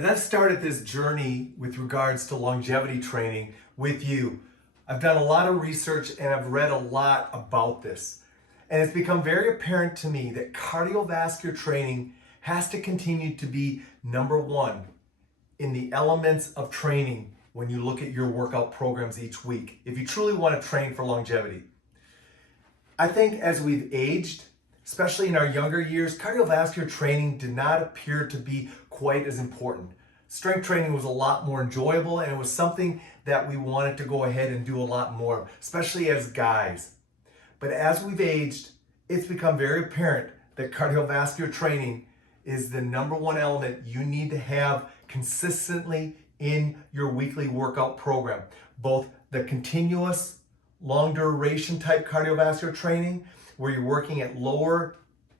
As I've started this journey with regards to longevity training with you, I've done a lot of research and I've read a lot about this. And it's become very apparent to me that cardiovascular training has to continue to be number one in the elements of training when you look at your workout programs each week, if you truly want to train for longevity. I think as we've aged, especially in our younger years, cardiovascular training did not appear to be quite as important. Strength training was a lot more enjoyable, and it was something that we wanted to go ahead and do a lot more, especially as guys. But as we've aged, it's become very apparent that cardiovascular training is the number one element you need to have consistently in your weekly workout program. Both the continuous long duration type cardiovascular training, where you're working at lower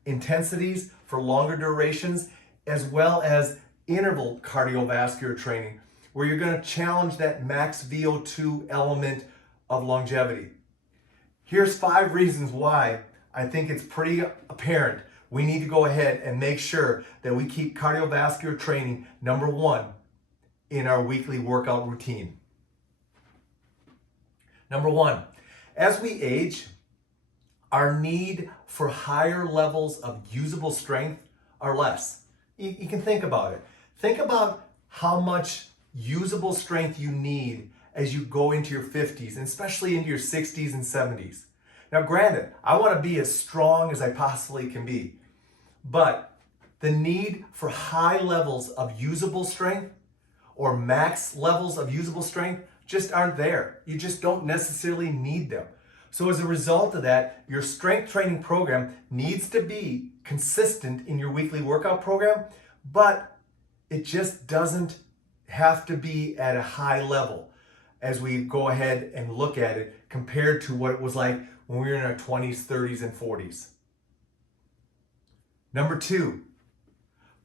intensities for longer durations, as well as interval cardiovascular training, where you're going to challenge that MaxVO2 element of longevity. Here's 5 reasons why I think it's pretty apparent we need to go ahead and make sure that we keep cardiovascular training number one in our weekly workout routine. Number one, as we age, our need for higher levels of usable strength are less. You can think about it. Think about how much usable strength you need as you go into your 50s, and especially into your 60s and 70s. Now, granted, I want to be as strong as I possibly can be, but the need for high levels of usable strength or max levels of usable strength just aren't there. You just don't necessarily need them. So as a result of that, your strength training program needs to be consistent in your weekly workout program, but it just doesn't have to be at a high level as we go ahead and look at it compared to what it was like when we were in our 20s, 30s, and 40s. Number 2,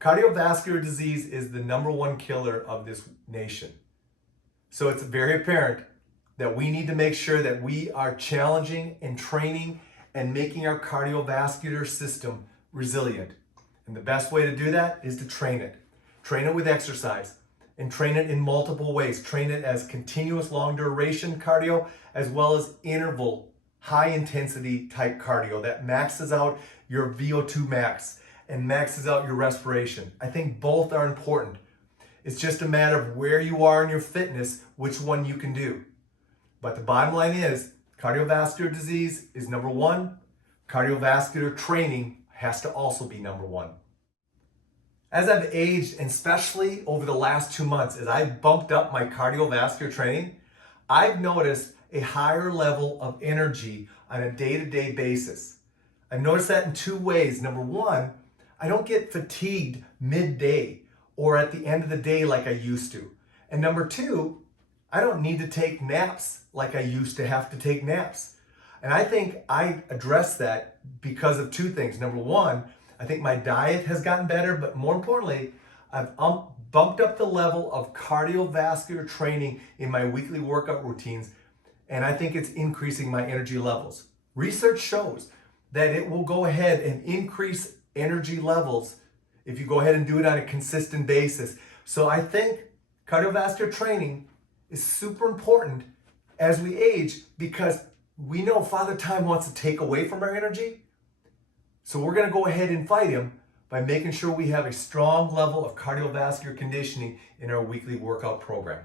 cardiovascular disease is the number one killer of this nation. So it's very apparent that we need to make sure that we are challenging and training and making our cardiovascular system resilient. And the best way to do that is to train it. Train it with exercise and train it in multiple ways. Train it as continuous long duration cardio as well as interval high intensity type cardio that maxes out your VO2 max and maxes out your respiration. I think both are important. It's just a matter of where you are in your fitness, which one you can do. But the bottom line is cardiovascular disease is number one. Cardiovascular training has to also be number one. As I've aged, and especially over the last 2 months, as I've bumped up my cardiovascular training, I've noticed a higher level of energy on a day-to-day basis. I've noticed that in 2 ways. Number one, I don't get fatigued midday or at the end of the day like I used to. And number 2, I don't need to take naps like I used to have to take naps. And I think I address that because of 2 things. Number 1, I think my diet has gotten better, but more importantly, I've bumped up the level of cardiovascular training in my weekly workout routines, and I think it's increasing my energy levels. Research shows that it will go ahead and increase energy levels if you go ahead and do it on a consistent basis. So I think cardiovascular training is super important as we age because we know Father Time wants to take away from our energy. So we're going to go ahead and fight him by making sure we have a strong level of cardiovascular conditioning in our weekly workout program.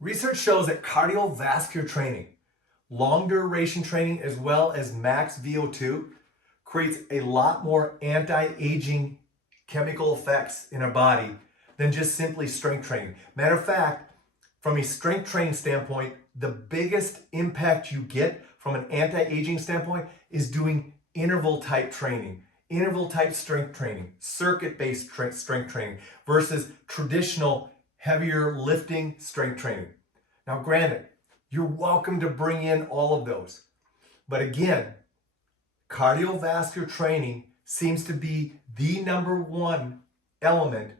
Research shows that cardiovascular training, long duration training, as well as MaxVO2 creates a lot more anti-aging chemical effects in our body than just simply strength training. Matter of fact, from a strength training standpoint, the biggest impact you get from an anti-aging standpoint is doing interval type training, interval type strength training, circuit-based strength training versus traditional heavier lifting strength training. Now granted, you're welcome to bring in all of those. But again, cardiovascular training seems to be the number one element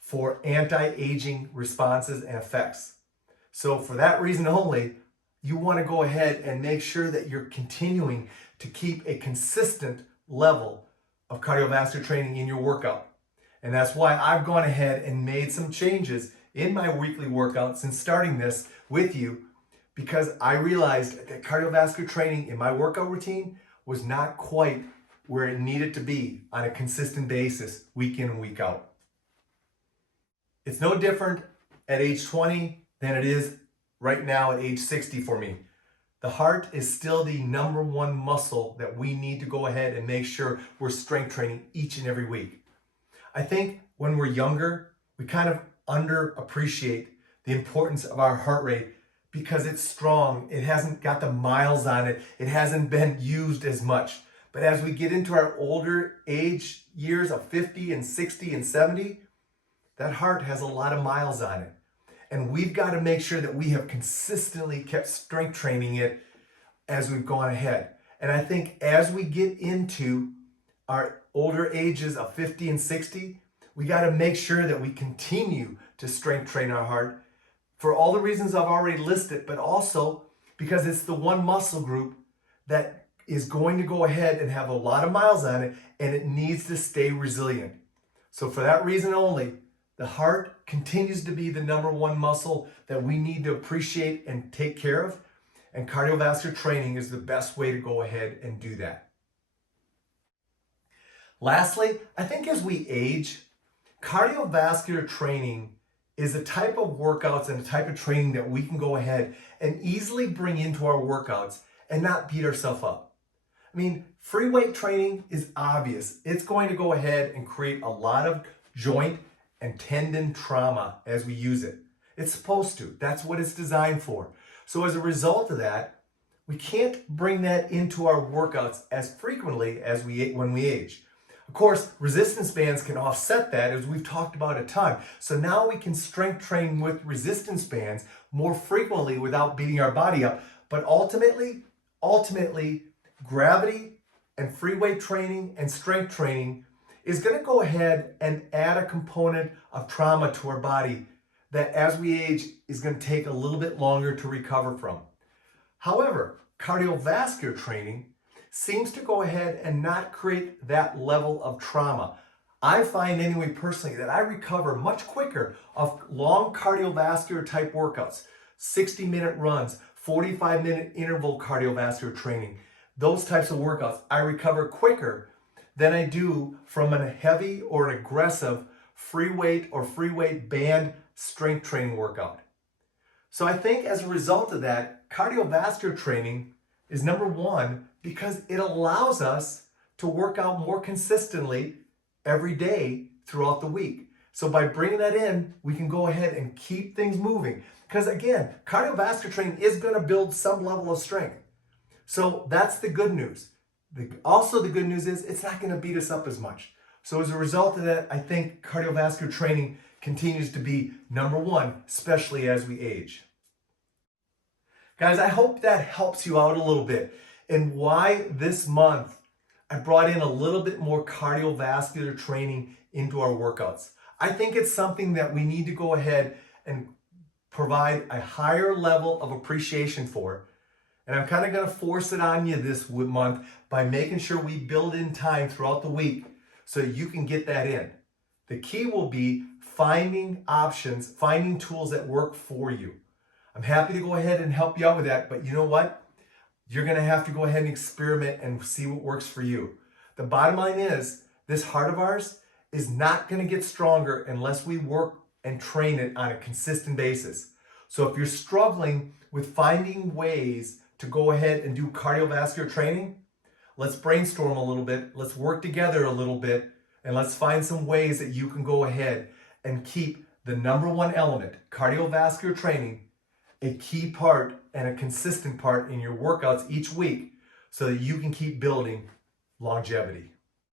for anti-aging responses and effects. So for that reason only, you want to go ahead and make sure that you're continuing to keep a consistent level of cardiovascular training in your workout. And that's why I've gone ahead and made some changes in my weekly workout since starting this with you, because I realized that cardiovascular training in my workout routine was not quite where it needed to be on a consistent basis, week in and week out. It's no different at age 20 than it is right now at age 60 for me. The heart is still the number one muscle that we need to go ahead and make sure we're strength training each and every week. I think when we're younger, we kind of underappreciate the importance of our heart rate because it's strong. It hasn't got the miles on it. It hasn't been used as much. But as we get into our older age years of 50 and 60 and 70, that heart has a lot of miles on it. And we've got to make sure that we have consistently kept strength training it as we've gone ahead. And I think as we get into our older ages of 50 and 60, we got to make sure that we continue to strength train our heart for all the reasons I've already listed, but also because it's the one muscle group that is going to go ahead and have a lot of miles on it, and it needs to stay resilient. So for that reason only, the heart continues to be the number one muscle that we need to appreciate and take care of, and cardiovascular training is the best way to go ahead and do that. Lastly, I think as we age, cardiovascular training is a type of workouts and a type of training that we can go ahead and easily bring into our workouts and not beat ourselves up. I mean, free weight training is obvious. It's going to go ahead and create a lot of joint and tendon trauma as we use it. It's supposed to. That's what it's designed for. So as a result of that, we can't bring that into our workouts as frequently as when we age. Of course, resistance bands can offset that, as we've talked about a ton. So now we can strength train with resistance bands more frequently without beating our body up. But ultimately, gravity and free weight training and strength training is going to go ahead and add a component of trauma to our body that as we age is going to take a little bit longer to recover from. However, cardiovascular training seems to go ahead and not create that level of trauma. I find anyway personally that I recover much quicker of long cardiovascular type workouts, 60-minute runs, 45-minute interval cardiovascular training. Those types of workouts, I recover quicker than I do from a heavy or an aggressive free weight or free weight band strength training workout. So I think as a result of that, cardiovascular training is number one because it allows us to work out more consistently every day throughout the week. So by bringing that in, we can go ahead and keep things moving. Because again, cardiovascular training is going to build some level of strength. So that's the good news. Also the good news is it's not going to beat us up as much. So as a result of that, I think cardiovascular training continues to be number one, especially as we age. Guys, I hope that helps you out a little bit and why this month I brought in a little bit more cardiovascular training into our workouts. I think it's something that we need to go ahead and provide a higher level of appreciation for. And I'm kind of going to force it on you this month by making sure we build in time throughout the week so you can get that in. The key will be finding options, finding tools that work for you. I'm happy to go ahead and help you out with that, but you know what? You're going to have to go ahead and experiment and see what works for you. The bottom line is, this heart of ours is not going to get stronger unless we work and train it on a consistent basis. So if you're struggling with finding ways to go ahead and do cardiovascular training, let's brainstorm a little bit, let's work together a little bit, and let's find some ways that you can go ahead and keep the number one element, cardiovascular training, a key part and a consistent part in your workouts each week so that you can keep building longevity.